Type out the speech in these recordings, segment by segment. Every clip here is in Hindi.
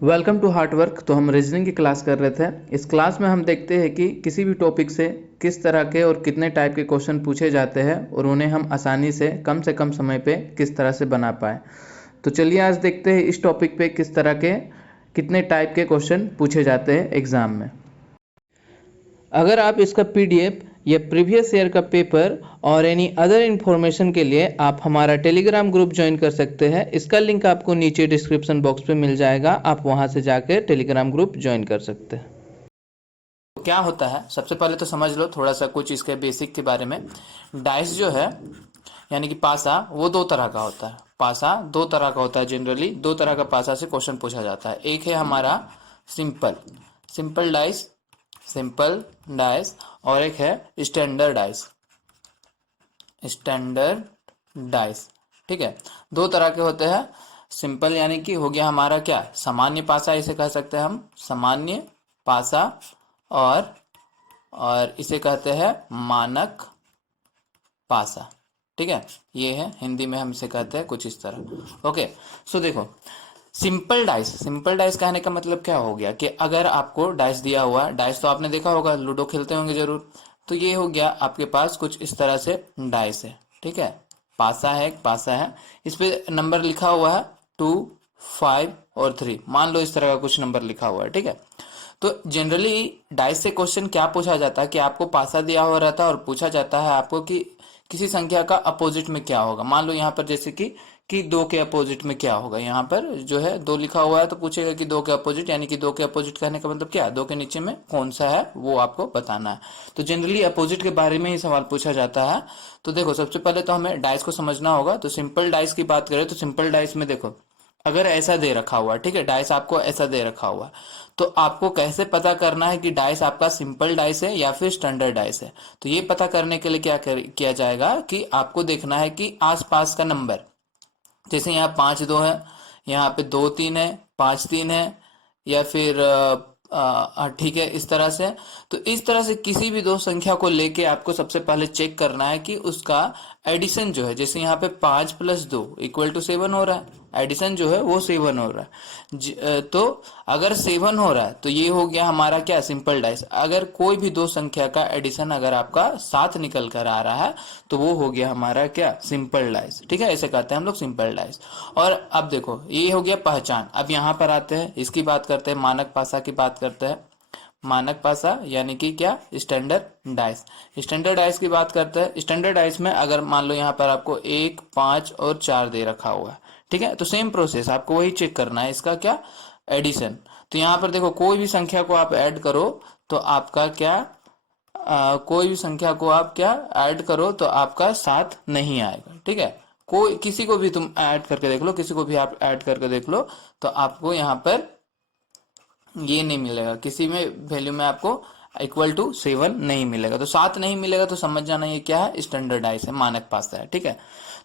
Welcome to hard work. तो हम रीजनिंग की क्लास कर रहे थे। इस क्लास में हम देखते हैं कि किसी भी टॉपिक से किस तरह के और कितने टाइप के क्वेश्चन पूछे जाते हैं और उन्हें हम आसानी से कम समय पे किस तरह से बना पाए। तो चलिए आज देखते हैं इस टॉपिक पे किस तरह के कितने टाइप के क्वेश्चन पूछे जाते हैं एग्ज़ाम में। अगर आप इसका पीडीएफ या प्रीवियस ईयर का पेपर और एनी अदर इन्फॉर्मेशन के लिए आप हमारा टेलीग्राम ग्रुप ज्वाइन कर सकते हैं। इसका लिंक आपको नीचे डिस्क्रिप्शन बॉक्स पे मिल जाएगा, आप वहां से जाकर टेलीग्राम ग्रुप ज्वाइन कर सकते हैं। क्या होता है, सबसे पहले तो समझ लो थोड़ा सा कुछ इसके बेसिक के बारे में। डाइस जो है यानी कि पासा, वो दो तरह का होता है। पासा दो तरह का होता है, जनरली दो तरह का पासा से क्वेश्चन पूछा जाता है। एक है हमारा सिंपल डाइस, सिंपल डाइस, और एक है स्टैंडर्ड डाइस। ठीक है, दो तरह के होते हैं। सिंपल यानी कि हो गया हमारा क्या, सामान्य पासा, इसे कह सकते हैं हम सामान्य पासा, और इसे कहते हैं मानक पासा। ठीक है, ये है हिंदी में हम इसे कहते हैं कुछ इस तरह। ओके, सो देखो सिंपल डाइस कहने का मतलब क्या हो गया कि अगर आपको डाइस दिया हुआ, डाइस तो आपने देखा होगा, लूडो खेलते होंगे जरूर। तो ये हो गया आपके पास कुछ इस तरह से डाइस है। ठीक है, पासा है, इस पे नंबर लिखा हुआ है 2, 5 और 3, मान लो इस तरह का कुछ नंबर लिखा हुआ है। ठीक है, तो जनरली डाइस से क्वेश्चन क्या पूछा जाता है कि आपको पासा दिया हुआ रहता है और पूछा जाता है आपको कि किसी संख्या का अपोजिट में क्या होगा। मान लो यहाँ पर जैसे कि दो के अपोजिट में क्या होगा। यहाँ पर जो है दो लिखा हुआ है तो पूछेगा कि दो के अपोजिट, यानी कि दो के अपोजिट कहने का मतलब क्या, दो के नीचे में कौन सा है वो आपको बताना है। तो जनरली अपोजिट के बारे में ही सवाल पूछा जाता है। तो देखो सबसे पहले तो हमें डाइस को समझना होगा। तो सिंपल डाइस की बात करें तो सिंपल डाइस में देखो, अगर ऐसा दे रखा हुआ, ठीक है, डाइस आपको ऐसा दे रखा हुआ, तो आपको कैसे पता करना है कि डाइस आपका सिंपल डाइस है या फिर स्टैंडर्ड डाइस है। तो ये पता करने के लिए किया जाएगा कि आपको देखना है कि आसपास का नंबर, जैसे यहाँ 5-2 है, यहाँ पे 2-3 है, 5-3 है, या फिर ठीक है इस तरह से। तो इस तरह से किसी भी दो संख्या को लेके आपको सबसे पहले चेक करना है कि उसका एडिशन जो है, जैसे यहाँ पे 5+2 = 7 हो रहा है, एडिशन जो है वो 7 हो रहा है। तो अगर 7 हो रहा है तो ये हो गया हमारा क्या, सिंपल डाइस। अगर कोई भी दो संख्या का एडिशन अगर आपका 7 निकल कर आ रहा है तो वो हो गया हमारा क्या, सिंपल डाइस। ठीक है, ऐसे कहते हैं हम लोग सिंपल डाइस। और अब देखो ये हो गया पहचान। अब यहाँ पर आते हैं, इसकी बात करते हैं, मानक पासा की बात करते हैं। मानक पासा यानी कि क्या, स्टैंडर्ड डाइस। स्टैंडर्ड डाइस की बात करते हैं। स्टैंडर्ड डाइस में अगर मान लो यहाँ पर आपको 1, 5 और 4 दे रखा हुआ है, ठीक है, तो सेम प्रोसेस आपको वही चेक करना है, इसका क्या, एडिशन। तो यहाँ पर देखो कोई भी संख्या को आप ऐड करो तो आपका क्या, कोई भी संख्या को आप क्या ऐड करो तो आपका 7 नहीं आएगा। ठीक है, कोई किसी को भी तुम ऐड करके देख लो, किसी को भी आप ऐड करके देख लो, तो आपको यहाँ पर ये नहीं मिलेगा, किसी में वैल्यू में आपको =7 नहीं मिलेगा। तो 7 नहीं मिलेगा तो समझ जाना ये क्या है, स्टैंडर्ड डाइस है, मानक पासा है। ठीक है,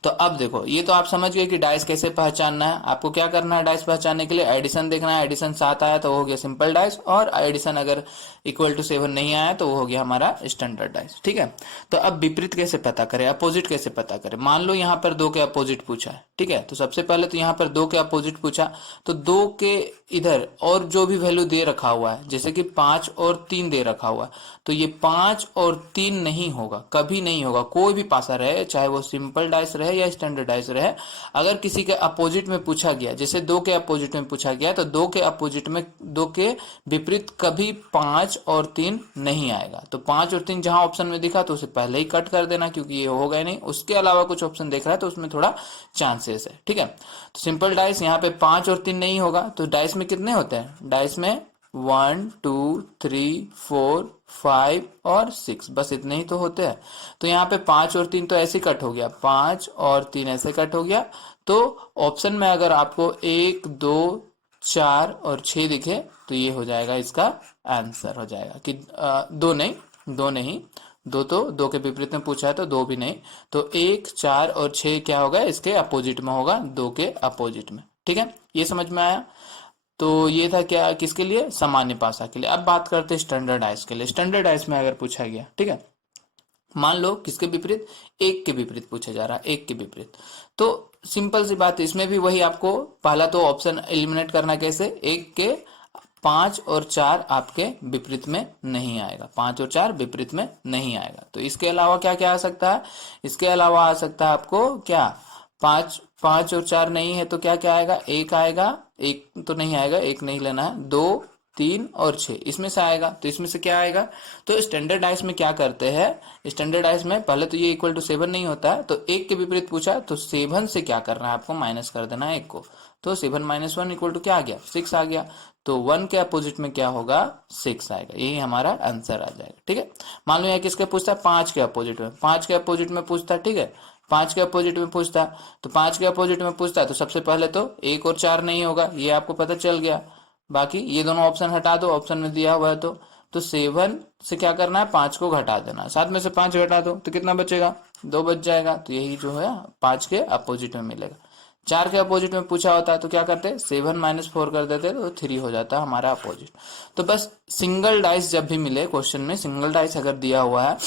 तो अब देखो ये तो आप समझ गए कि डाइस कैसे पहचानना है। आपको क्या करना है डाइस पहचानने के लिए, एडिशन देखना है। एडिशन 7 आया तो वो हो गया सिंपल डाइस, और एडिशन अगर =7 नहीं आया तो वो हो गया हमारा स्टैंडर्ड डाइस। ठीक है, तो अब विपरीत कैसे पता करें, अपोजिट कैसे पता करें। मान लो यहाँ पर 2 के अपोजिट पूछा है, ठीक है, तो सबसे पहले तो यहाँ पर 2 के अपोजिट पूछा, तो 2 के इधर और जो भी वैल्यू दे रखा हुआ है, जैसे कि 5 और 3 दे रखा हुआ है, तो ये 5 और 3 नहीं होगा, कभी नहीं होगा। कोई भी पासा रहे, चाहे वो सिंपल डाइस रहे या स्टैंडर्ड डाइस रहे, अगर किसी के अपोजिट में पूछा गया, जैसे 2 के अपोजिट में पूछा गया, तो 2 के अपोजिट में, 2 के विपरीत कभी 5 और 3 नहीं आएगा। तो 5 और 3 जहां ऑप्शन में दिखा तो उसे पहले ही कट कर देना, क्योंकि ये होगा ही नहीं। उसके अलावा कुछ ऑप्शन देख रहा है तो उसमें थोड़ा चांसेस है। ठीक है, तो सिंपल डाइस यहाँ पे 5 और 3 नहीं होगा। तो डाइस में कितने होते हैं, डाइस में 1, 2, 3, 4, 5 और 6, बस इतने ही तो होते हैं। तो यहाँ पे 5 और 3 तो ऐसे कट हो गया, 5 और 3 ऐसे कट हो गया। तो ऑप्शन में अगर आपको 1, 2, 4 और 6 दिखे तो ये हो जाएगा, इसका आंसर हो जाएगा कि 2 नहीं, 2 नहीं, 2 तो 2 के विपरीत में पूछा है तो 2 भी नहीं। तो 1, 4 और 6 क्या होगा, इसके अपोजिट में होगा, 2 के अपोजिट में। ठीक है, ये समझ में आया। तो ये था क्या, किसके लिए, सामान्य पासा के लिए। अब बात करते हैं स्टैंडर्ड डाइस के लिए। स्टैंडर्ड डाइस में अगर पूछा गया, ठीक है, मान लो किसके विपरीत, 1 के विपरीत पूछा जा रहा है, 1 के विपरीत, तो सिंपल सी बात है, इसमें भी वही आपको पहला तो ऑप्शन एलिमिनेट करना कैसे, एक के 5 और 4 आपके विपरीत में नहीं आएगा, 5 और 4 विपरीत में नहीं आएगा। तो इसके अलावा क्या क्या आ सकता है, इसके अलावा आ सकता है आपको क्या, 5 और 4 नहीं है तो क्या क्या आएगा, एक आएगा, एक तो नहीं आएगा, एक नहीं लेना है, 2, 3 और 6 इसमें से आएगा। तो इसमें से क्या आएगा, तो स्टैंडर्डाइज में क्या करते हैं, स्टैंडर्डाइज में पहले तो ये इक्वल टू 7 नहीं होता है, तो एक के विपरीत पूछा तो 7 से क्या करना है आपको, माइनस कर देना है एक को। तो 7 - 1 इक्वल टू क्या आ गया, 6 आ गया। तो 1 के अपोजिट में क्या होगा, 6 आएगा, यही हमारा आंसर आ जाएगा। ठीक है, मान लो यहाँ किसके पूछता है, 5 के अपोजिट में, 5 के अपोजिट में पूछता है। ठीक है, 5 के अपोजिट में पूछता, तो 5 के अपोजिट में पूछता तो सबसे पहले तो 1 और 4 नहीं होगा, ये आपको पता चल गया। बाकी ये दोनों ऑप्शन हटा दो, ऑप्शन में दिया हुआ है तो 7 से क्या करना है, 5 को घटा देना, 7 में से 5 घटा दो तो कितना बचेगा, 2 बच जाएगा। तो यही जो है 5 के अपोजिट में मिलेगा। 4 के अपोजिट में पूछा होता है तो क्या करते, 7 - 4 कर देते तो 3 हो जाता है हमारा अपोजिट। तो बस सिंगल डाइस जब भी मिले क्वेश्चन में, सिंगल डाइस अगर दिया हुआ है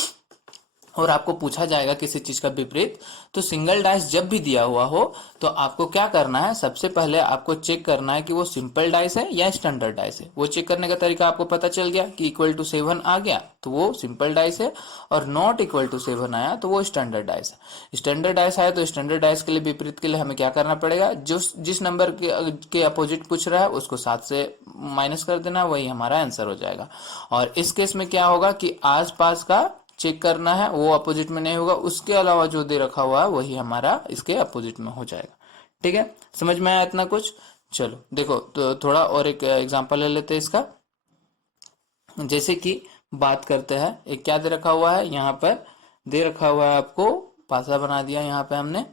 और आपको पूछा जाएगा किसी चीज का विपरीत, तो सिंगल डाइस जब भी दिया हुआ हो तो आपको क्या करना है, सबसे पहले आपको चेक करना है कि वो सिंपल डाइस है या स्टैंडर्ड डाइस है। वो चेक करने का तरीका आपको पता चल गया कि इक्वल टू 7 आ गया तो वो सिंपल डाइस है, और नॉट इक्वल टू 7 आया तो वो स्टैंडर्ड डाइस है। स्टैंडर्ड डाइस आया तो स्टैंडर्ड डाइस के लिए विपरीत के लिए हमें क्या करना पड़ेगा, जो जिस नंबर के अपोजिट पूछ रहा है उसको 7 से माइनस कर देना, वही हमारा आंसर हो जाएगा। और इस केस में क्या होगा कि आसपास का चेक करना है, वो अपोजिट में नहीं होगा, उसके अलावा जो दे रखा हुआ है वही हमारा इसके अपोजिट में हो जाएगा। ठीक है, समझ में आया इतना कुछ। चलो देखो, तो थोड़ा और एक एग्जांपल ले लेते हैं इसका। जैसे कि बात करते हैं, एक क्या दे रखा हुआ है, यहाँ पर दे रखा हुआ है आपको, पासा बना दिया यहाँ पे हमने,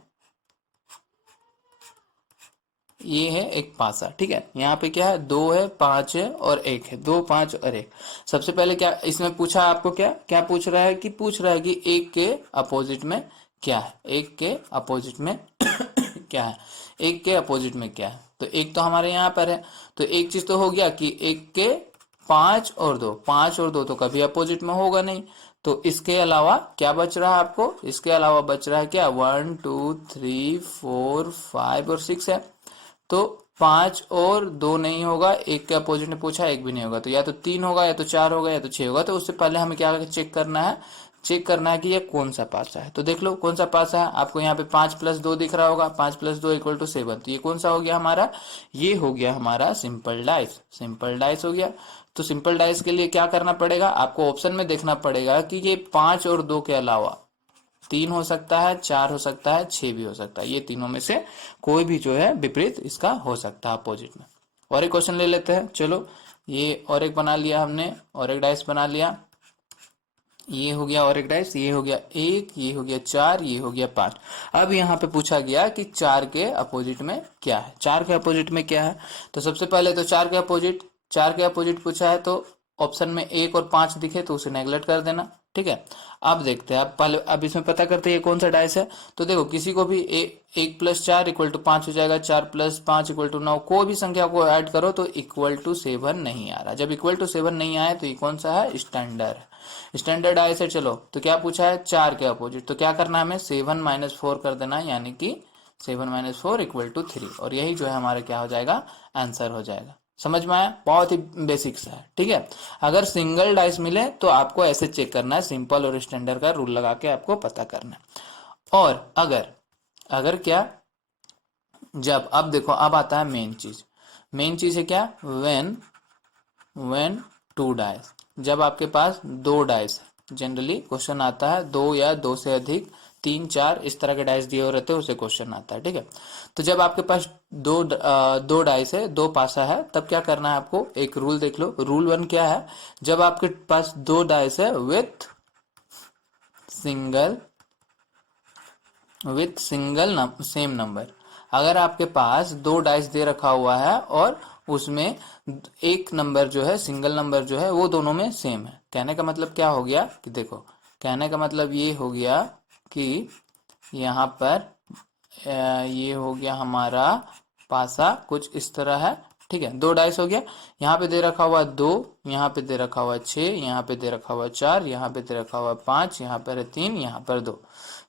ये है एक पासा। ठीक है, यहाँ पे क्या है, 2 है, 5 है और 1 है, 2, 5 और 1। सबसे पहले क्या इसमें पूछा आपको, क्या क्या पूछ रहा है, कि पूछ रहा है कि 1 के अपोजिट में क्या है, 1 के अपोजिट में क्या है, 1 के अपोजिट में क्या है। तो 1 तो हमारे यहाँ पर है, तो एक चीज तो हो गया कि 1 के 5 और 2, 5 और 2 तो कभी अपोजिट में होगा नहीं। तो इसके अलावा क्या बच रहा है आपको, इसके अलावा बच रहा है क्या, 1, 2, 3, 4, 5 और 6 है। तो 5 और 2 नहीं होगा, 1 के अपोजिट में पूछा, 1 भी नहीं होगा, तो या तो 3 होगा, या तो 4 होगा, या तो 6 होगा। तो उससे पहले हमें क्या चेक करना है, चेक करना है कि ये कौन सा पासा है। तो देख लो कौन सा पासा है, आपको यहाँ पे 5 + 2 दिख रहा होगा, 5 + 2 इक्वल टू 7। तो ये कौन सा हो गया हमारा, ये हो गया हमारा सिंपल डाइस, सिंपल डाइस हो गया। तो सिंपल डाइस के लिए क्या करना पड़ेगा, आपको ऑप्शन में देखना पड़ेगा कि ये 5 और 2 के अलावा 3 हो सकता है, 4 हो सकता है, 6 भी हो सकता है, ये तीनों में से कोई भी जो है विपरीत इसका हो सकता है अपोजिट में। और एक क्वेश्चन ले लेते हैं, चलो ये और एक बना लिया हमने, और एक डाइस बना लिया, ये हो गया और एक डाइस, ये हो गया 1, ये हो गया 4, ये हो गया 5। अब यहाँ पे पूछा गया कि 4 के अपोजिट में क्या है, 4 के अपोजिट में क्या है। तो सबसे पहले तो 4 के अपोजिट पूछा है, तो ऑप्शन में 1 और 5 दिखे तो उसे नेगलेक्ट कर देना। ठीक है, अब देखते हैं, अब पहले अब इसमें पता करते हैं कौन सा डाइस है। तो देखो किसी को भी 1 + 4 इक्वल टू 5 हो जाएगा, 4 + 5 इक्वल टू 9, कोई भी संख्या को ऐड करो तो इक्वल टू 7 नहीं आ रहा। जब इक्वल टू 7 नहीं आया तो ये कौन सा है, स्टैंडर्ड। स्टैंडर्ड डाइस है। चलो तो क्या पूछा है, 4 के अपोजिट, तो क्या करना है हमें, 7 - 4 कर देना है, यानी कि 7 - 4 इक्वल टू 3, और यही जो है हमारा क्या हो जाएगा, आंसर हो जाएगा। समझ में आया, बहुत ही बेसिक सा है। ठीक है, अगर सिंगल डाइस मिले तो आपको ऐसे चेक करना है, सिंपल और स्टैंडर्ड का रूल लगा के आपको पता करना है। और अगर अगर क्या, जब, अब देखो अब आता है मेन चीज, मेन चीज है क्या, व्हेन 2 डाइस, जब आपके पास 2 डाइस है। जनरली क्वेश्चन आता है 2 या 2 से अधिक, 3, 4 इस तरह के डाइस दिए हुए रहते हैं, उससे क्वेश्चन आता है। ठीक है, तो जब आपके पास दो डाइस है, 2 पासा है, तब क्या करना है आपको, एक रूल देख लो। रूल 1 क्या है, जब आपके पास 2 डाइस है विथ सिंगल सेम नंबर, अगर आपके पास 2 डाइस दे रखा हुआ है और उसमें एक नंबर जो है, सिंगल नंबर जो है वो दोनों में सेम है, कहने का मतलब क्या हो गया कि देखो, कहने का मतलब ये हो गया कि यहाँ पर ये हो गया हमारा पासा कुछ इस तरह है। ठीक है, 2 डाइस हो गया, यहाँ पे दे रखा हुआ 2, यहाँ पे दे रखा हुआ 6, यहाँ पे दे रखा हुआ 4, यहाँ पे दे रखा हुआ 5, यहाँ पर 3, यहाँ पर 2।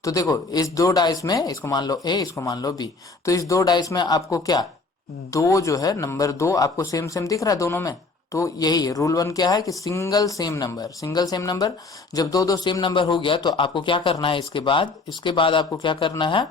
तो देखो इस दो डाइस में, इसको मान लो ए, इसको मान लो बी, तो इस दो डाइस में आपको क्या, दो जो है नंबर दो आपको सेम सेम दिख रहा है दोनों में। तो यही है रूल वन, क्या है कि single same number, single same number, जब दो दो सेम नंबर हो गया तो आपको क्या करना है, इसके बाद आपको क्या करना है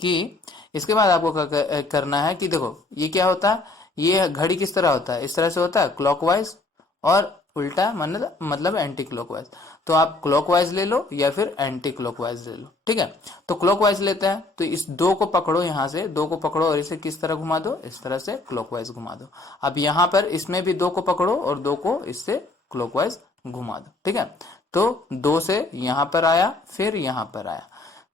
कि इसके बाद आपको क्या करना है कि देखो ये क्या होता है, ये घड़ी किस तरह होता है, इस तरह से होता है क्लॉकवाइज, और उल्टा मतलब एंटी क्लॉकवाइज। तो आप क्लॉकवाइज ले लो या फिर एंटी क्लॉकवाइज ले लो, ठीक है। तो क्लॉकवाइज लेते हैं, तो इस दो को पकड़ो, यहाँ से दो को पकड़ो और इसे किस तरह घुमा दो, इस तरह से क्लॉकवाइज घुमा दो। अब यहाँ पर इसमें भी दो को पकड़ो और दो को इससे क्लॉकवाइज घुमा दो, ठीक है। तो दो से यहाँ पर आया, फिर यहाँ पर आया,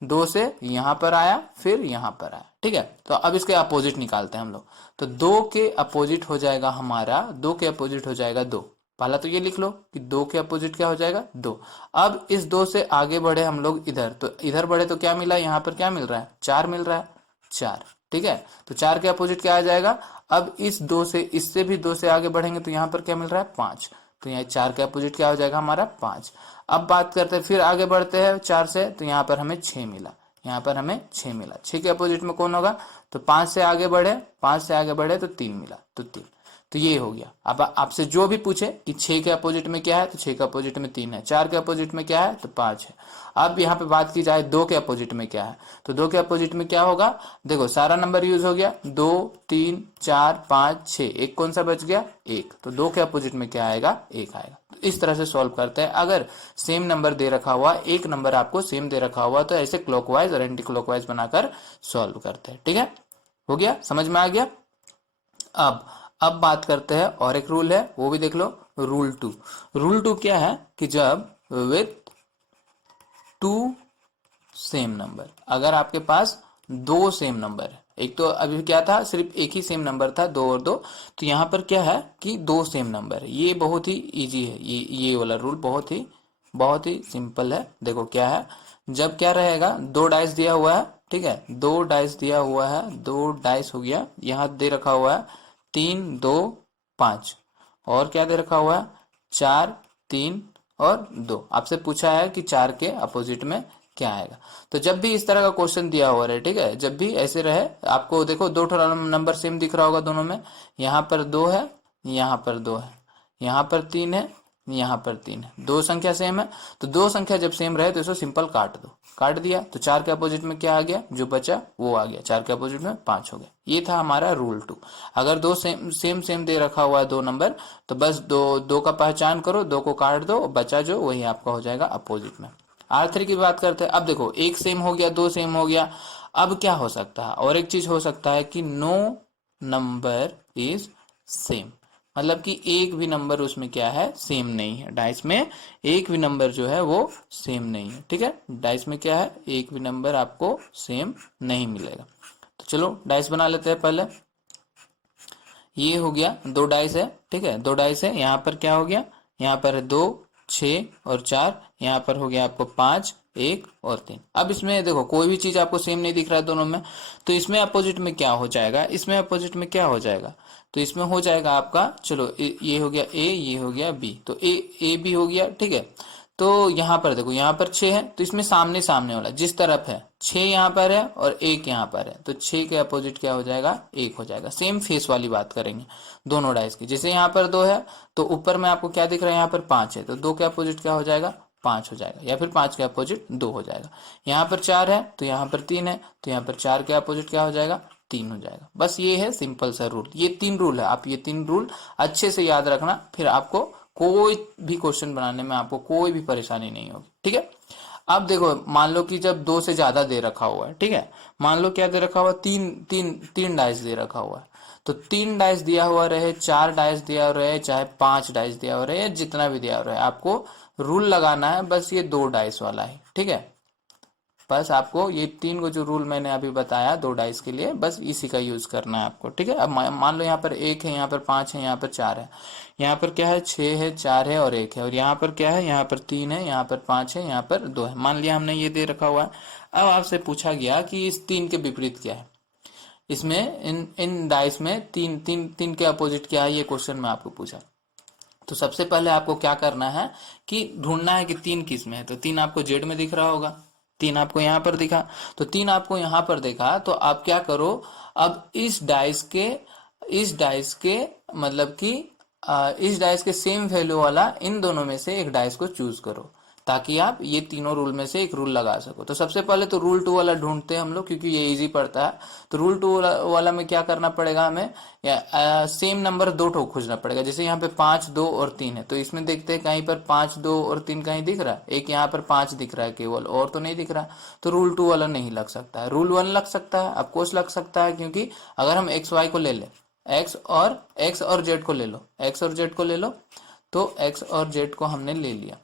दो से यहाँ पर आया, फिर यहाँ पर आया, ठीक है। तो अब इसके अपोजिट निकालते हैं हम लोग। तो दो के अपोजिट हो जाएगा हमारा, दो के अपोजिट हो जाएगा दो। पहला तो ये लिख लो कि दो के अपोजिट क्या हो जाएगा, दो। अब इस दो से आगे बढ़े हम लोग इधर, तो इधर बढ़े तो क्या मिला, यहाँ पर क्या मिल रहा है, चार मिल रहा है, चार, ठीक है। तो चार के अपोजिट क्या आ जाएगा, अब इस दो से, इससे भी दो से आगे बढ़ेंगे तो यहाँ पर क्या मिल रहा है, पांच। तो यहाँ चार के अपोजिट क्या हो जाएगा हमारा, पांच। अब बात करते हैं, फिर आगे बढ़ते हैं चार से, तो यहाँ पर हमें छह मिला, यहाँ पर हमें छह मिला। छह के अपोजिट में कौन होगा, तो पांच से आगे बढ़े, पांच से आगे बढ़े तो तीन मिला, तो तीन। तो ये हो गया। अब आपसे जो भी पूछे कि छह के अपोजिट में क्या है, तो छह के अपोजिट में तीन है, चार के अपोजिट में क्या है, तो पांच है। अब यहाँ पे बात की जाए दो के अपोजिट में क्या है, तो दो के अपोजिट में क्या होगा, देखो सारा नंबर यूज हो गया, दो, तीन, चार, पांच, छह, एक कौन सा बच गया, एक। तो दो के अपोजिट में क्या आएगा, एक आएगा। तो इस तरह से सॉल्व करते हैं। अगर सेम नंबर दे रखा हुआ, एक नंबर आपको सेम दे रखा हुआ, तो ऐसे क्लॉकवाइज और एंटी क्लॉकवाइज बनाकर सॉल्व करते हैं, ठीक है। हो गया, समझ में आ गया। अब बात करते हैं और एक रूल है, वो भी देख लो, रूल टू। रूल टू क्या है कि जब विथ टू सेम नंबर, अगर आपके पास दो सेम नंबर है, एक तो अभी क्या था, सिर्फ एक ही सेम नंबर था, दो और दो, तो यहाँ पर क्या है कि दो सेम नंबर है। ये बहुत ही इजी है, ये वाला रूल बहुत ही सिंपल है। देखो क्या है, जब क्या रहेगा, दो डाइस दिया हुआ है, ठीक है, दो डाइस दिया हुआ है, दो डाइस हो गया, यहाँ दे रखा हुआ है तीन, दो, पांच, और क्या दे रखा हुआ है, चार, तीन और दो। आपसे पूछा है कि चार के अपोजिट में क्या आएगा। तो जब भी इस तरह का क्वेश्चन दिया हुआ है, ठीक है, जब भी ऐसे रहे, आपको देखो दो नंबर सेम दिख रहा होगा दोनों में, यहाँ पर दो है, यहाँ पर दो है, यहाँ पर तीन है, यहाँ पर तीन है, दो संख्या सेम है। तो दो संख्या जब सेम रहे तो इसको सिंपल काट दो, काट दिया तो चार के अपोजिट में क्या आ गया, जो बचा वो आ गया, चार के अपोजिट में पांच हो गया। ये था हमारा रूल टू। अगर दो सेम दे रखा हुआ है दो नंबर, तो बस दो का पहचान करो, दो को काट दो, बचा जो वही आपका हो जाएगा अपोजिट में। R3 की बात करते हैं। अब देखो एक सेम हो गया, दो सेम हो गया, अब क्या हो सकता है, और एक चीज हो सकता है कि नो नंबर इज सेम, मतलब कि एक भी नंबर उसमें क्या है, सेम नहीं है। डाइस में एक भी नंबर जो है वो सेम नहीं है, ठीक है। डाइस में क्या है, एक भी नंबर आपको सेम नहीं मिलेगा। तो चलो डाइस बना लेते हैं पहले। ये हो गया, दो डाइस है, ठीक है, दो डाइस है। यहाँ पर क्या हो गया, यहाँ पर है दो, छः और चार, यहाँ पर हो गया आपको पाँच, एक और तीन। अब इसमें देखो कोई भी चीज आपको सेम नहीं दिख रहा है दोनों में, तो इसमें अपोजिट में क्या हो जाएगा, इसमें अपोजिट में क्या हो जाएगा, तो इसमें हो जाएगा आपका, चलो ये हो गया ए, ये हो गया बी, तो ए बी हो गया, ठीक है। तो यहाँ पर देखो, यहाँ पर छः है, तो इसमें सामने सामने वाला जिस तरफ है, छः यहाँ पर है और एक यहाँ पर है, तो छः के अपोजिट क्या हो जाएगा, एक हो जाएगा। सेम फेस वाली बात करेंगे दोनों डाइस की। जैसे यहाँ पर दो है तो ऊपर में आपको क्या दिख रहा है, यहाँ पर पाँच है, तो दो के अपोजिट क्या हो जाएगा, पाँच हो जाएगा, या फिर पाँच के अपोजिट दो हो जाएगा। यहाँ पर चार है तो यहाँ पर तीन है, तो यहाँ पर चार के अपोजिट क्या हो जाएगा, तीन हो जाएगा। बस ये है सिंपल सा रूल, ये तीन रूल है, आप ये तीन रूल अच्छे से याद रखना, फिर आपको कोई भी क्वेश्चन बनाने में आपको कोई भी परेशानी नहीं होगी, ठीक है। अब देखो मान लो कि जब दो से ज्यादा दे रखा हुआ है, ठीक है, मान लो क्या दे रखा हुआ, तीन डाइस दे रखा हुआ है, तो तीन डाइस दिया हुआ रहे, चार डाइस दिया हुआ रहे, चाहे पांच डाइस दिया हुआ रहे, जितना भी दिया हुआ रहे, आपको रूल लगाना है बस ये दो डाइस वाला है, ठीक है। बस आपको ये तीन को जो रूल मैंने अभी बताया दो डाइस के लिए, बस इसी का यूज करना है आपको, ठीक है। अब मान लो यहाँ पर एक है, यहाँ पर पांच है, यहाँ पर चार है, यहाँ पर क्या है, छः है, चार है और एक है, और यहाँ पर क्या है, यहाँ पर तीन है, यहाँ पर पांच है, यहाँ पर दो है। मान लिया हमने ये दे रखा हुआ है। अब आपसे पूछा गया कि इस तीन के विपरीत क्या है, इसमें इन डाइस में तीन तीन तीन के अपोजिट क्या है, ये क्वेश्चन में आपको पूछा। तो सबसे पहले आपको क्या करना है कि ढूंढना है कि तीन किस में है, तो तीन आपको जेड में दिख रहा होगा, 3 आपको यहाँ पर दिखा, तो 3 आपको यहाँ पर देखा, तो आप क्या करो, अब इस डाइस के मतलब कि इस डाइस के सेम वैल्यू वाला इन दोनों में से एक डाइस को चूज करो, ताकि आप ये तीनों रूल में से एक रूल लगा सको। तो सबसे पहले तो रूल 2 वाला ढूंढते हैं हम लोग, क्योंकि ये इजी पड़ता है। तो रूल 2 वाला में क्या करना पड़ेगा हमें, सेम नंबर दो ठो खोजना पड़ेगा। जैसे यहाँ पे 5, 2 और 3 है, तो इसमें देखते हैं कहीं पर 5, 2 और 3 कहीं दिख रहा है, एक यहाँ पर 5 दिख रहा है केवल, और तो नहीं दिख रहा। तो रूल 2 वाला नहीं लग सकता है, रूल 1 लग सकता है, ऑफकोर्स लग सकता है, क्योंकि अगर हम एक्स वाई को ले लें, एक्स और जेड को ले लो, एक्स और जेड को ले लो, तो एक्स और जेड को हमने ले लिया,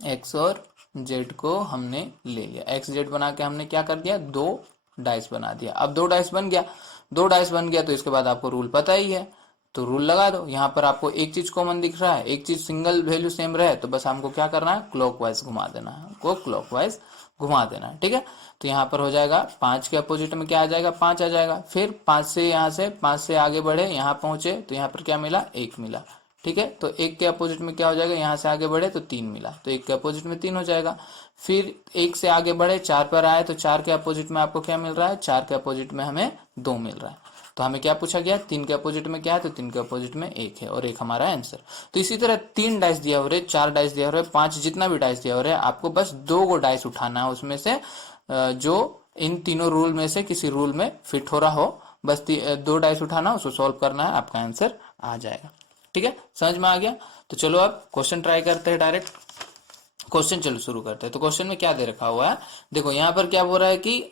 एक्स और जेड को हमने ले लिया, एक्स जेड बना के हमने क्या कर दिया, दो डाइस बना दिया। अब दो डाइस बन गया, दो डाइस बन गया, तो इसके बाद आपको रूल पता ही है, तो रूल लगा दो। यहाँ पर आपको एक चीज कॉमन दिख रहा है, एक चीज सिंगल वैल्यू सेम रहे, तो बस हमको क्या करना है, क्लॉकवाइज घुमा देना है, हमको क्लॉकवाइज घुमा देना है, ठीक है। तो यहाँ पर हो जाएगा 5 के अपोजिट में क्या आ जाएगा, 5 आ जाएगा। फिर 5 से आगे बढ़े, यहाँ पहुंचे, तो यहाँ पर क्या मिला, 1 मिला, ठीक है। तो 1 के अपोजिट में क्या हो जाएगा, यहाँ से आगे बढ़े तो 3 मिला, तो 1 के अपोजिट में 3 हो जाएगा। फिर 1 से आगे बढ़े 4 पर आए, तो 4 के अपोजिट में आपको क्या मिल रहा है, 4 के अपोजिट में हमें 2 मिल रहा है। तो हमें क्या पूछा गया, 3 के अपोजिट में क्या है, तो 3 के अपोजिट में 1 है, और 1 हमारा आंसर। तो इसी तरह 3 डाइस दिया हो रहे, 4 डाइस दिया हो रहे, 5 जितना भी डाइस दिया हो रहा है, आपको बस 2 गो डाइस उठाना है उसमें से, जो इन तीनों रूल में से किसी रूल में फिट हो रहा हो, बस 2 डाइस उठाना, उसको सॉल्व करना है, आपका आंसर आ जाएगा, ठीक है। समझ में आ गया। तो चलो अब क्वेश्चन ट्राई करते हैं, डायरेक्ट क्वेश्चन चलो शुरू करते हैं। तो क्वेश्चन में क्या दे रखा हुआ है, देखो यहाँ पर क्या बोल रहा है कि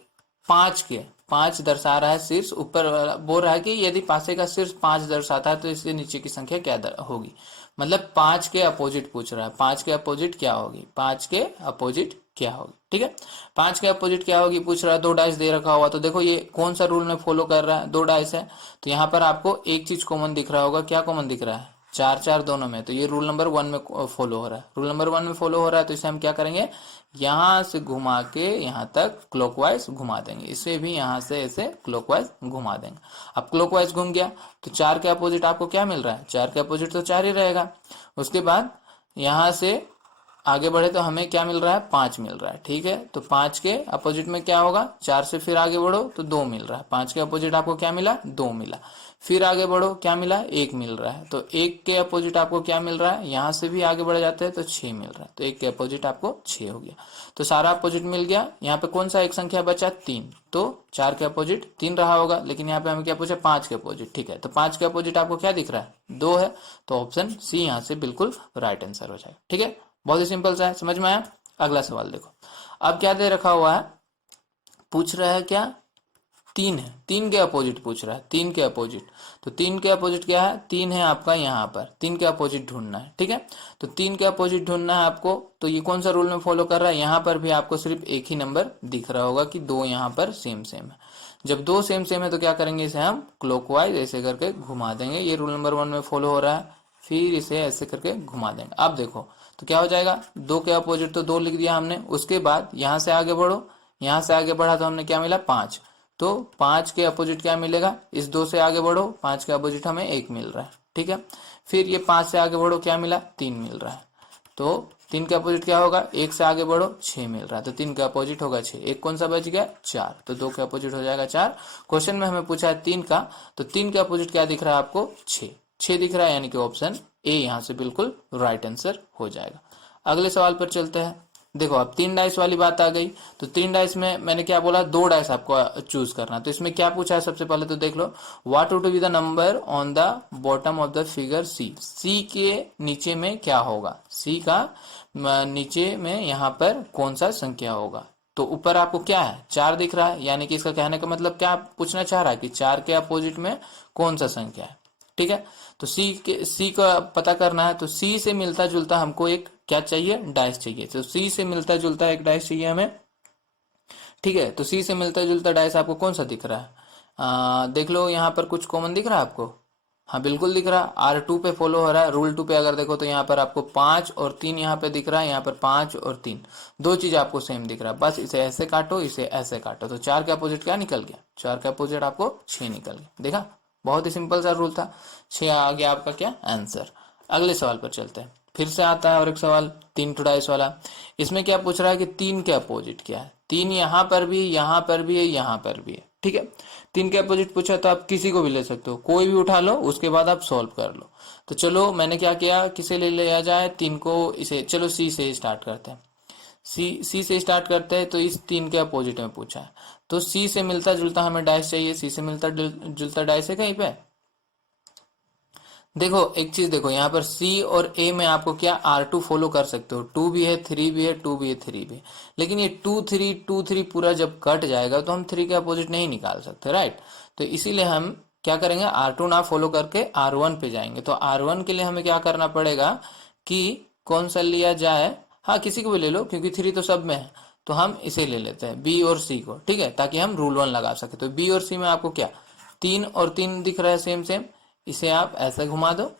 5 दर्शा रहा है शीर्ष, ऊपर बोल रहा है कि यदि पासे का शीर्ष 5 दर्शाता है तो इससे नीचे की संख्या क्या होगी। मतलब 5 के अपोजिट पूछ रहा है, 5 के अपोजिट क्या होगी, 5 के अपोजिट क्या होगी, ठीक है। 5 के अपोजिट क्या होगी पूछ रहा है, 2 डाइस दे रखा हुआ, तो देखो ये कौन सा रूल में फॉलो कर रहा है, 2 डाइस है, तो यहाँ पर आपको एक चीज कॉमन दिख रहा होगा, क्या कॉमन दिख रहा है, 4 4 दोनों में, तो ये रूल नंबर 1 में फॉलो हो रहा है, रूल नंबर 1 में फॉलो हो रहा है। तो इसे हम क्या करेंगे, यहां से घुमा के यहां तक क्लॉकवाइज घुमा देंगे, इसे भी यहां से ऐसे क्लॉकवाइज घुमा देंगे। अब क्लॉकवाइज घूम गया, तो 4 के अपोजिट आपको क्या मिल रहा है, 4 के अपोजिट तो 4 ही रहेगा। उसके बाद यहां से आगे बढ़े तो हमें क्या मिल रहा है, 5 मिल रहा है, ठीक है। तो 5 के अपोजिट में क्या होगा, 4 से फिर आगे बढ़ो तो 2 मिल रहा है, 5 के अपोजिट आपको क्या मिला, 2 मिला। फिर आगे बढ़ो, क्या मिला, 1 मिल रहा है। तो 1 के अपोजिट आपको क्या मिल रहा है, यहां से भी आगे बढ़ जाते हैं तो 6 मिल रहा है, तो 1 के अपोजिट आपको 6 हो गया। तो सारा अपोजिट मिल गया। यहाँ पे कौन सा एक संख्या बचा, 3, तो 4 के अपोजिट 3 रहा होगा, लेकिन यहाँ पे हमें क्या पूछा, 5 के अपोजिट, ठीक है। तो 5 के अपोजिट आपको क्या दिख रहा है, 2 है, तो ऑप्शन सी यहाँ से बिल्कुल राइट आंसर हो जाएगा, ठीक है। बहुत ही सिंपल सा है, समझ में आया। अगला सवाल देखो, अब क्या दे रखा हुआ है, पूछ रहा है क्या, 3 है, 3 के अपोजिट पूछ रहा है, 3 के अपोजिट। तो 3 के अपोजिट क्या है, 3 है आपका यहाँ पर, 3 के अपोजिट ढूंढना है, ठीक है। तो 3 के अपोजिट ढूंढना है आपको, तो ये कौन सा रूल में फॉलो कर रहा है, यहाँ पर भी आपको सिर्फ एक ही नंबर दिख रहा होगा कि 2 यहाँ पर सेम सेम है। जब 2 सेम सेम है तो क्या करेंगे, इसे हम क्लॉकवाइज ऐसे करके घुमा देंगे, ये रूल नंबर 1 में फॉलो हो रहा है। फिर इसे ऐसे करके घुमा देंगे। अब देखो तो क्या हो जाएगा, 2 के अपोजिट तो 2 लिख दिया हमने। उसके बाद यहां से आगे बढ़ो, यहां से आगे बढ़ा तो हमने क्या मिला, 5, तो 5 के अपोजिट क्या मिलेगा, इस 2 से आगे बढ़ो, 5 के अपोजिट हमें 1 मिल रहा है, ठीक है। फिर ये 5 से आगे बढ़ो, क्या मिला, 3 मिल रहा है। तो 3 के अपोजिट क्या होगा, 1 से आगे बढ़ो, 6 मिल रहा है, तो 3 का अपोजिट होगा 6। एक कौन सा बच गया, 4, तो 2 के अपोजिट हो जाएगा 4। क्वेश्चन में हमें पूछा है 3 का, तो 3 के अपोजिट क्या दिख रहा है आपको, 6 दिख रहा है, यानी कि ऑप्शन ए यहाँ से बिल्कुल राइट आंसर हो जाएगा। अगले सवाल पर चलते हैं। देखो अब 3 डाइस वाली बात आ गई, तो 3 डाइस में मैंने क्या बोला, 2 डाइस आपको चूज करना। तो इसमें क्या पूछा है, सबसे पहले तो देख लो, what would be the number on the bottom of the figure C, C के नीचे में क्या होगा, सी का नीचे में यहाँ पर कौन सा संख्या होगा। तो ऊपर आपको क्या है, 4 दिख रहा है, यानी कि इसका कहने का मतलब क्या पूछना चाह रहा है कि 4 के अपोजिट में कौन सा संख्या है, ठीक है। तो सी का पता करना है, तो सी से मिलता जुलता हमको एक क्या चाहिए, डाइस चाहिए। तो सी से मिलता जुलता एक डाइस चाहिए हमें, ठीक है। तो सी से मिलता जुलता डाइस आपको कौन सा दिख रहा है, देख लो यहाँ पर कुछ कॉमन दिख रहा है आपको, हाँ बिल्कुल दिख रहा है, R2 पे फॉलो हो रहा है। रूल 2 पे अगर देखो तो यहाँ पर आपको 5 और 3 यहाँ पे दिख रहा है, यहाँ पर 5 और 3 दो चीज आपको सेम दिख रहा है, बस इसे ऐसे काटो, इसे ऐसे काटो, तो 4 के अपोजिट क्या निकल गया, 4 के अपोजिट आपको 6 निकल गया। देखा, बहुत ही सिंपल सा रूल था, 6 आ गया आपका क्या आंसर। अगले सवाल पर चलते हैं। फिर से आता है और एक सवाल 3 टू डाइस वाला। इसमें क्या पूछ रहा है कि 3 के अपोजिट क्या है। 3 यहाँ पर भी, यहाँ पर भी है, यहाँ पर भी है, ठीक है। 3 के अपोजिट पूछा तो आप किसी को भी ले सकते हो, कोई भी उठा लो, उसके बाद आप सॉल्व कर लो। तो चलो मैंने क्या किया, किसे ले लिया जाए, 3 को, इसे चलो सी से स्टार्ट करते हैं। सी से स्टार्ट करते हैं। तो इस 3 के अपोजिट में पूछा है, तो सी से मिलता जुलता हमें डाइस चाहिए। सी से मिलता जुलता डाइस है कहीं पे। देखो एक चीज देखो, यहाँ पर सी और ए में आपको क्या R2 फॉलो कर सकते हो। 2 भी है, 3 भी है, 2 भी है, 3 भी है। लेकिन ये 2 3 पूरा जब कट जाएगा तो हम 3 के अपोजिट नहीं निकाल सकते, राइट। तो इसीलिए हम क्या करेंगे, R2 ना फॉलो करके R1 पे जाएंगे। तो R1 के लिए हमें क्या करना पड़ेगा कि कौन सा लिया जाए, हाँ किसी को भी ले लो क्योंकि 3 तो सब में है। तो हम इसे ले लेते हैं, बी और सी को, ठीक है, ताकि हम रूल 1 लगा सके। तो बी और सी में आपको क्या 3 और 3 दिख रहा है सेम सेम, इसे आप ऐसे घुमा दो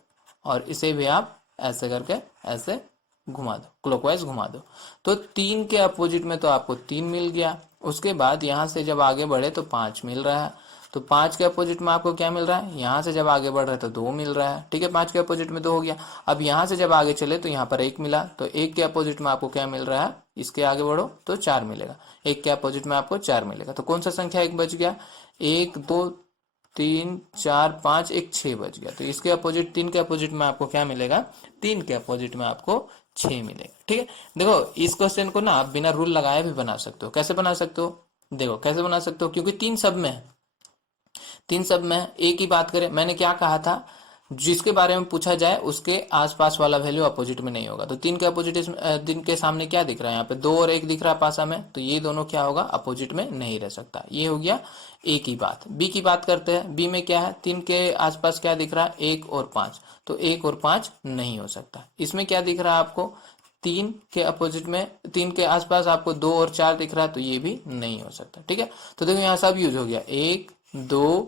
और इसे भी आप ऐसे करके ऐसे घुमा दो, क्लॉकवाइज घुमा दो। तो 3 के अपोजिट में तो आपको 3 मिल गया। उसके बाद यहाँ से जब आगे बढ़े तो 5 मिल रहा है। तो 5 के अपोजिट में आपको क्या मिल रहा है, यहाँ से जब आगे बढ़ रहे तो 2 मिल रहा है, ठीक है। 5 के अपोजिट में 2 हो गया। अब यहाँ से जब आगे चले तो यहाँ पर 1 मिला। तो 1 के अपोजिट में आपको क्या मिल रहा है, इसके आगे बढ़ो तो 4 मिलेगा। 1 के अपोजिट में आपको 4 मिलेगा। तो कौन सा संख्या 1 बच गया, 1 2 3 4 5, 1 6 बच गया। तो इसके अपोजिट 3 के अपोजिट में आपको क्या मिलेगा, 3 के अपोजिट में आपको 6 मिलेगा, ठीक है। देखो इस क्वेश्चन को ना आप बिना रूल लगाए भी बना सकते हो। कैसे बना सकते हो, देखो कैसे बना सकते हो, क्योंकि 3 सब में है, 3 सब में है। एक ही बात करें, मैंने क्या कहा था, जिसके बारे में पूछा जाए उसके आसपास वाला वैल्यू अपोजिट में नहीं होगा। तो 3 के अपोजिट, 3 के सामने क्या दिख रहा है, यहाँ पे 2 और 1 दिख रहा है पासा में, तो ये दोनों क्या होगा, अपोजिट में नहीं रह सकता। ये हो गया ए की बात। बी की बात करते हैं। बी में क्या है, 3 के आसपास क्या दिख रहा है, 1 और 5, तो 1 और 5 नहीं हो सकता। इसमें क्या दिख रहा है आपको, 3 के अपोजिट में, 3 के आसपास आपको 2 और 4 दिख रहा है, तो ये भी नहीं हो सकता, ठीक है। तो देखो यहाँ सब यूज हो गया, 1 2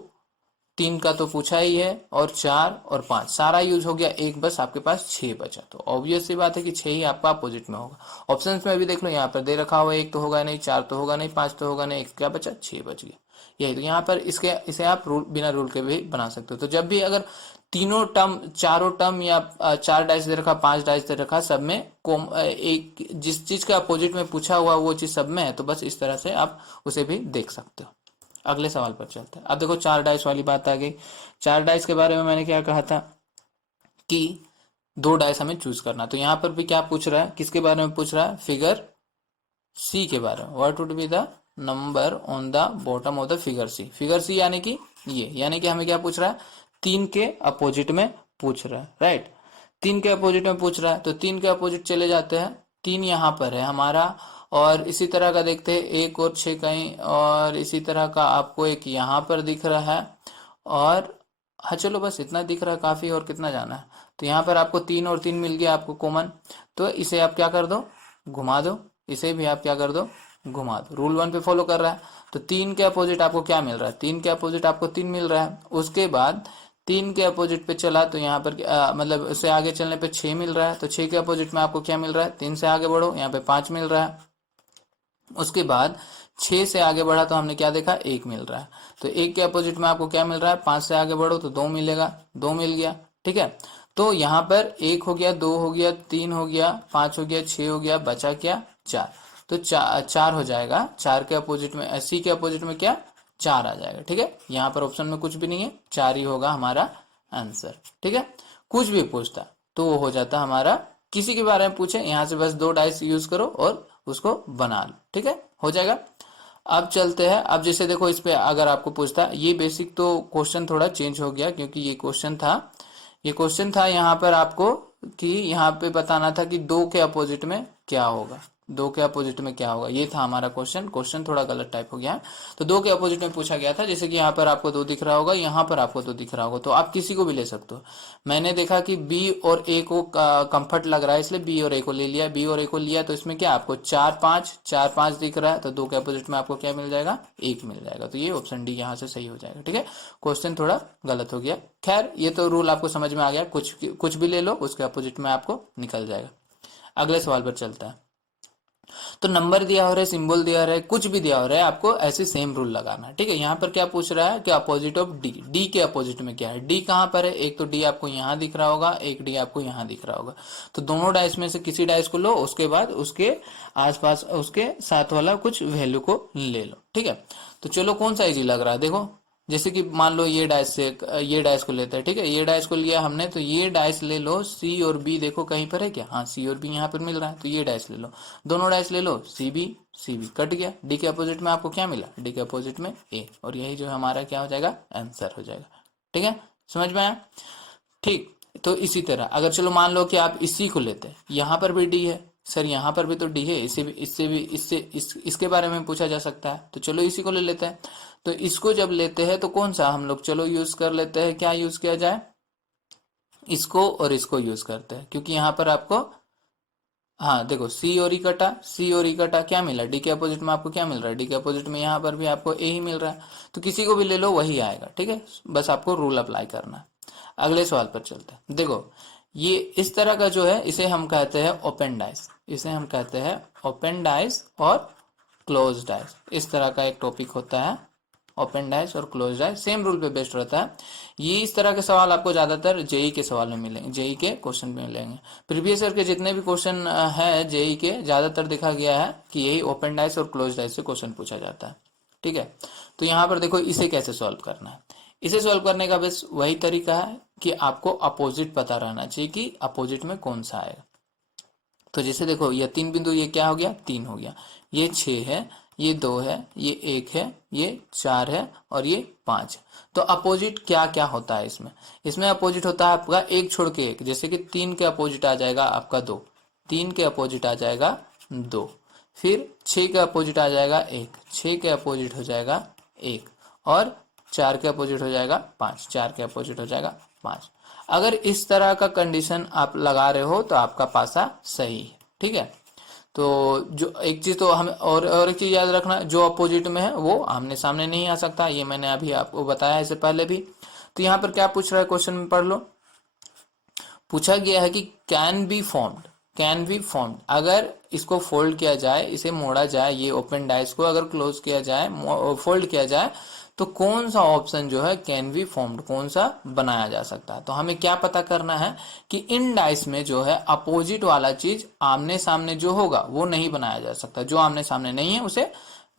3 का तो पूछा ही है, और 4 और 5 सारा यूज हो गया। एक बस आपके पास 6 बचा। तो ऑब्वियस सी बात है कि 6 ही आपका अपोजिट में होगा। ऑप्शंस में भी देख लो, यहाँ पर दे रखा हुआ 1 तो होगा नहीं, 4 तो होगा नहीं, 5 तो होगा नहीं, 1 क्या बचा, 6 बच गया। यही तो यहाँ पर इसे आप बिना रूल के भी बना सकते हो। तो जब भी अगर तीनों टर्म, चारों टर्म या 4 डाइस दे रखा, 5 डाइस दे रखा, सब में एक जिस चीज के अपोजिट में पूछा हुआ वो चीज सब में है, तो बस इस तरह से आप उसे भी देख सकते हो। अगले सवाल पर चलते हैं। अब देखो 4 डाइस वाली बात आ गई। 4 डाइस के बारे में मैंने क्या कहा था कि 2 डाइस हमें चूज करना। तो यहाँ पर भी क्या पूछ रहा है, किसके बारे में पूछ रहा है, फिगर सी के बारे में। What would be the number on the bottom of the figure C. Figure C यानी कि ये, यानी कि हमें क्या पूछ रहा है, 3 के अपोजिट में पूछ रहा है, राइट। 3 के अपोजिट में पूछ रहा है, तो 3 के अपोजिट चले जाते हैं। 3 यहाँ पर है हमारा, और इसी तरह का देखते हैं 1 और 6 कहीं, और इसी तरह का आपको एक यहाँ पर दिख रहा है, और हाँ चलो बस इतना दिख रहा है काफी, और कितना जाना है। तो यहाँ पर आपको 3 और 3 मिल गया आपको कॉमन। तो इसे आप क्या कर दो, घुमा दो। इसे भी आप क्या कर दो, घुमा दो। रूल 1 पे फॉलो कर रहा है। तो 3 के अपोजिट आपको क्या मिल रहा है, 3 के अपोजिट आपको 3 मिल रहा है। उसके बाद 3 के अपोजिट पे चला तो यहाँ पर मतलब उससे आगे चलने पे 6 मिल रहा है। तो 6 के अपोजिट में आपको क्या मिल रहा है, 3 से आगे बढ़ो, यहाँ पे 5 मिल रहा है। उसके बाद 6 से आगे बढ़ा तो हमने क्या देखा, 1 मिल रहा है। तो 1 के अपोजिट में आपको क्या मिल रहा है, 5 से आगे बढ़ो तो 2 मिलेगा, 2 मिल गया, ठीक है। तो यहाँ पर 1 हो गया, 2 हो गया, 3 हो गया, 5 हो गया, 6 हो गया, बचा क्या, 4। तो 4 हो जाएगा। 4 के अपोजिट में, सी के अपोजिट में क्या, 4 आ जाएगा, ठीक है। यहाँ पर ऑप्शन में कुछ भी नहीं है, 4 ही होगा हमारा आंसर, ठीक है। कुछ भी पूछता तो वो हो जाता हमारा, किसी के बारे में पूछे यहाँ से बस 2 डाइस यूज करो और उसको बना लो, ठीक है, हो जाएगा। अब चलते हैं। अब जैसे देखो इस पे अगर आपको पूछता, ये बेसिक तो क्वेश्चन थोड़ा चेंज हो गया, क्योंकि ये क्वेश्चन था यहाँ पर आपको कि यहाँ पे बताना था कि 2 के अपोजिट में क्या होगा, 2 के अपोजिट में क्या होगा, ये था हमारा क्वेश्चन थोड़ा गलत टाइप हो गया है। तो 2 के अपोजिट में पूछा गया था, जैसे कि यहाँ पर आपको 2 दिख रहा होगा, यहाँ पर आपको 2 दिख रहा होगा, तो आप किसी को भी ले सकते हो। मैंने देखा कि बी और ए को कंफर्ट लग रहा है, इसलिए बी और ए को ले लिया। बी और ए को लिया तो इसमें क्या आपको 4 5 दिख रहा है, तो 2 के अपोजिट में आपको क्या मिल जाएगा, 1 मिल जाएगा। तो ये ऑप्शन डी यहाँ से सही हो जाएगा, ठीक है। क्वेश्चन थोड़ा गलत हो गया, खैर ये तो रूल आपको समझ में आ गया। कुछ भी ले लो, उसके अपोजिट में आपको निकल जाएगा। अगले सवाल पर चलता है। तो नंबर दिया हो रहा है, सिंबल दिया हो रहा है, कुछ भी दिया हो रहा है, आपको ऐसे सेम रूल लगाना है। ठीक है, यहाँ पर क्या पूछ रहा है कि अपोजिट ऑफ डी, डी के अपोजिट में क्या है, डी कहाँ पर है, एक तो डी आपको यहाँ दिख रहा होगा, एक डी आपको यहाँ दिख रहा होगा। तो दोनों डाइस में से किसी डाइस को लो, उसके बाद उसके आसपास उसके साथ वाला कुछ वैल्यू को ले लो। ठीक है, तो चलो कौन सा इजी लग रहा है, देखो जैसे कि मान लो ये डाइस से ये डाइस को लेते हैं। ठीक है, ये डाइस को लिया हमने, तो ये डाइस ले लो, सी और बी देखो कहीं पर है क्या, हाँ सी और बी यहाँ पर मिल रहा है, तो ये डाइस ले लो, दोनों डाइस ले लो, सी बी कट गया, डी के अपोजिट में आपको क्या मिला, डी के अपोजिट में ए, और यही जो हमारा क्या हो जाएगा, आंसर हो जाएगा। ठीक है, समझ में आया। ठीक, तो इसी तरह अगर चलो मान लो कि आप इसी को लेते हैं, यहाँ पर भी डी है सर, यहाँ पर भी तो डी है, इसके बारे में पूछा जा सकता है, तो चलो इसी को ले लेते हैं। तो इसको जब लेते हैं तो कौन सा हम लोग चलो यूज कर लेते हैं, क्या यूज किया जाए, इसको और इसको यूज करते हैं, क्योंकि यहाँ पर आपको हाँ देखो सी और ई कटा, सी और ई कटा, क्या मिला, डी के अपोजिट में आपको क्या मिल रहा है, डी के अपोजिट में यहाँ पर भी आपको ए ही मिल रहा है, तो किसी को भी ले लो वही आएगा। ठीक है, बस आपको रूल अप्लाई करना है। अगले सवाल पर चलते हैं। देखो ये इस तरह का जो है, इसे हम कहते हैं ओपन डाइस, इसे हम कहते हैं ओपन डाइस और क्लोज डाइस। इस तरह का एक टॉपिक होता है, ओपन डाइस और क्लोज डाइस, सेम रूल पे बेस्ड रहता है। ये इस तरह के सवाल आपको ज्यादातर जेई के सवाल में मिलेंगे, जेई के क्वेश्चन में मिलेंगे। प्रीवियस ईयर के जितने भी क्वेश्चन है जेई के, ज्यादातर देखा गया है कि यही ओपन डाइस और क्लोज डाइस से क्वेश्चन पूछा जाता है। ठीक है, तो यहाँ पर देखो इसे कैसे सॉल्व करना है। इसे सॉल्व करने का बस वही तरीका है कि आपको अपोजिट पता रहना चाहिए कि अपोजिट में कौन सा आएगा। तो जैसे देखो ये 3 बिंदु, ये क्या हो गया, 3 हो गया, ये 6 है, ये 2 है, ये 1 है, ये 4 है और ये 5। तो अपोजिट क्या क्या होता है इसमें, इसमें अपोजिट होता है आपका एक छोड़ के एक, जैसे कि 3 के अपोजिट आ जाएगा आपका 2, 3 के अपोजिट आ जाएगा 2, फिर 6 के अपोजिट आ जाएगा 1, 6 के अपोजिट हो जाएगा 1, और 4 के अपोजिट हो जाएगा 5, 4 के अपोजिट हो जाएगा 5। अगर इस तरह का कंडीशन आप लगा रहे हो तो आपका पासा सही है। ठीक है, तो जो एक चीज तो हम और एक चीज याद रखना, जो अपोजिट में है वो आमने सामने नहीं आ सकता, ये मैंने अभी आपको बताया इससे पहले भी। तो यहाँ पर क्या पूछ रहा है क्वेश्चन में, पढ़ लो। पूछा गया है कि can be formed, can be formed, अगर इसको फोल्ड किया जाए, इसे मोड़ा जाए, ये ओपन डाइस को अगर क्लोज किया जाए, फोल्ड किया जाए, तो कौन सा ऑप्शन जो है कैन बी फॉर्म्ड, कौन सा बनाया जा सकता है। तो हमें क्या पता करना है कि इन डाइस में जो है अपोजिट वाला चीज आमने सामने जो होगा वो नहीं बनाया जा सकता, जो आमने सामने नहीं है उसे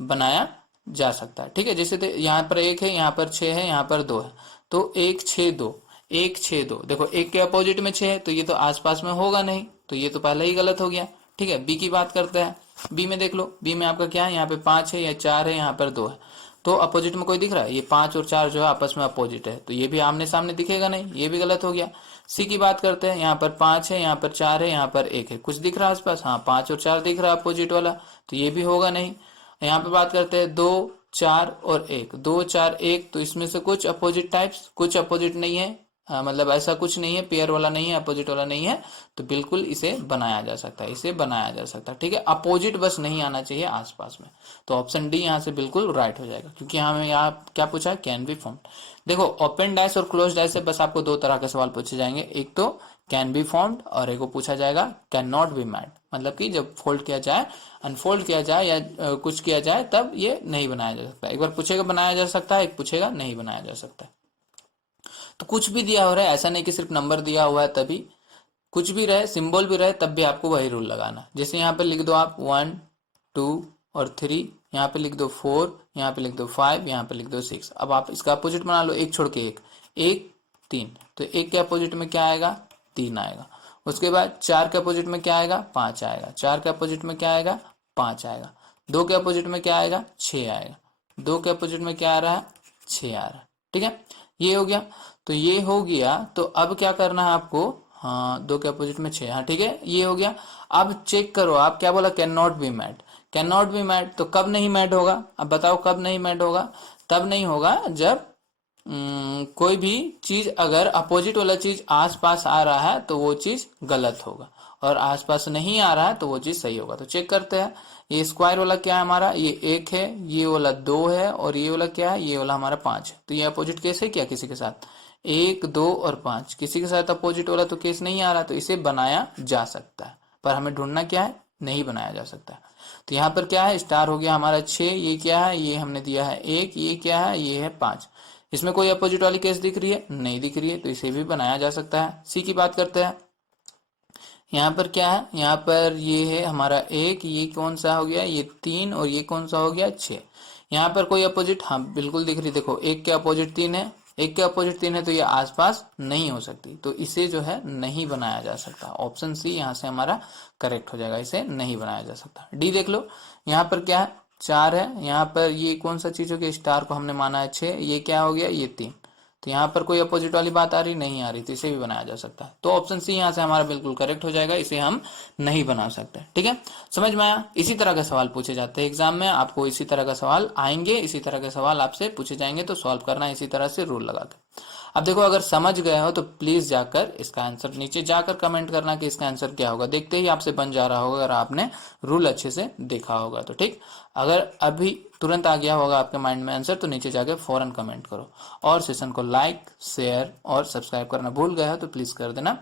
बनाया जा सकता है। ठीक है, जैसे यहाँ पर 1 है, यहाँ पर 6 है, यहाँ पर 2 है, तो 1 6 2, 1 6 2, देखो 1 के अपोजिट में 6 है, तो ये तो आसपास में होगा नहीं, तो ये तो पहले ही गलत हो गया। ठीक है, बी की बात करते हैं, बी में देख लो, बी में आपका क्या है, यहाँ पे 5 है या 4 है, यहाँ पर 2 है, तो अपोजिट में कोई दिख रहा है, ये 5 और 4 जो है आपस में अपोजिट है, तो ये भी आमने सामने दिखेगा नहीं, ये भी गलत हो गया। सी की बात करते हैं, यहाँ पर 5 है, यहाँ पर 4 है, यहाँ पर 1 है, कुछ दिख रहा है आसपास, हाँ 5 और 4 दिख रहा है अपोजिट वाला, तो ये भी होगा नहीं। यहाँ पे बात करते हैं 2 4 और 1, 2 4 1, तो इसमें से कुछ अपोजिट टाइप्स, कुछ अपोजिट नहीं है, मतलब ऐसा कुछ नहीं है, पेयर वाला नहीं है, अपोजिट वाला नहीं है, तो बिल्कुल इसे बनाया जा सकता है, इसे बनाया जा सकता है। ठीक है, अपोजिट बस नहीं आना चाहिए आसपास में, तो ऑप्शन डी यहाँ से बिल्कुल राइट हो जाएगा, क्योंकि हमें यहाँ क्या पूछा है, कैन बी फॉर्म्ड। देखो ओपन डाइस और क्लोज डाइस से बस आपको 2 तरह के सवाल पूछे जाएंगे, एक तो कैन बी फॉर्म्ड और एक को पूछा जाएगा कैन नॉट बी मैड, मतलब कि जब फोल्ड किया जाए, अनफोल्ड किया जाए या कुछ किया जाए तब ये नहीं बनाया जा सकता। एक बार पूछेगा बनाया जा सकता है, एक पूछेगा नहीं बनाया जा सकता है। तो कुछ भी दिया हो रहा है, ऐसा नहीं कि सिर्फ नंबर दिया हुआ है तभी, कुछ भी रहे, सिंबल भी रहे, तब भी आपको वही रूल लगाना। जैसे यहाँ पे लिख दो आप 1 2 और 3, यहाँ पे लिख दो 4, यहाँ पे लिख दो 5, यहाँ पे लिख दो 6। अब आप इसका अपोजिट बना लो, एक छोड़ के एक, 1 3, तो 1 के अपोजिट में क्या आएगा, 3 आएगा। उसके बाद 4 के अपोजिट में क्या आएगा, 5 आएगा। 4 के अपोजिट में क्या आएगा, 5 आएगा। 2 के अपोजिट में क्या आएगा, 6 आएगा। 2 के अपोजिट में क्या आ रहा है, 6 आ रहा है। ठीक है, ये हो गया, तो ये हो गया। तो अब क्या करना है आपको, हाँ 2 के अपोजिट में 6, हाँ ठीक है, ये हो गया। अब चेक करो, आप क्या बोला, can not be met, can not be met, तो कब नहीं मैट होगा, अब बताओ कब नहीं मैट होगा। तब नहीं होगा जब कोई भी चीज अगर अपोजिट वाला चीज आसपास आ रहा है तो वो चीज गलत होगा, और आसपास नहीं आ रहा है तो वो चीज सही होगा। तो चेक करते हैं, ये स्क्वायर वाला क्या है हमारा, ये 1 है, ये वाला 2 है, और ये वाला क्या है, ये वाला हमारा 5 है। तो ये अपोजिट कैसे किया, किसी के साथ 1 2 और 5, किसी के साथ अपोजिट वाला तो केस नहीं आ रहा, तो इसे बनाया जा सकता है, पर हमें ढूंढना क्या है, नहीं बनाया जा सकता है। तो यहाँ पर क्या है, स्टार हो गया हमारा 6, ये क्या है, ये हमने दिया है 1, ये क्या है, ये है 5। इसमें कोई अपोजिट वाली केस दिख रही है, नहीं दिख रही है, तो इसे भी बनाया जा सकता है। सी की बात करते हैं। यहाँ पर क्या है, यहाँ पर ये है हमारा 1, ये कौन सा हो गया, ये 3, और ये कौन सा हो गया 6। यहाँ पर कोई अपोजिट, हाँ बिल्कुल दिख रही, देखो 1 के अपोजिट 3 है, 1 के अपोजिट 3 है, तो ये आसपास नहीं हो सकती, तो इसे जो है नहीं बनाया जा सकता। ऑप्शन सी यहाँ से हमारा करेक्ट हो जाएगा, इसे नहीं बनाया जा सकता। डी देख लो, यहाँ पर क्या है 4 है, यहाँ पर ये कौन सा चीज हो गया, स्टार को हमने माना है 6, ये क्या हो गया, ये 3। तो यहाँ पर कोई अपोजिट वाली बात आ रही नहीं आ रही, तो इसे भी बनाया जा सकता है। तो ऑप्शन सी यहाँ से हमारा बिल्कुल करेक्ट हो जाएगा, इसे हम नहीं बना सकते। ठीक है, समझ में आया। इसी तरह के सवाल पूछे जाते हैं एग्जाम में, आपको इसी तरह का सवाल आएंगे, इसी तरह के सवाल आपसे पूछे जाएंगे, तो सॉल्व करना इसी तरह से रूल लगा के। अब देखो, अगर समझ गए हो तो प्लीज जाकर इसका आंसर नीचे जाकर कमेंट करना कि इसका आंसर क्या होगा। देखते ही आपसे बन जा रहा होगा अगर आपने रूल अच्छे से देखा होगा तो। ठीक, अगर अभी तुरंत आ गया होगा आपके माइंड में आंसर, तो नीचे जाके फौरन कमेंट करो। और सेशन को लाइक, शेयर और सब्सक्राइब करना भूल गए हो तो प्लीज कर देना।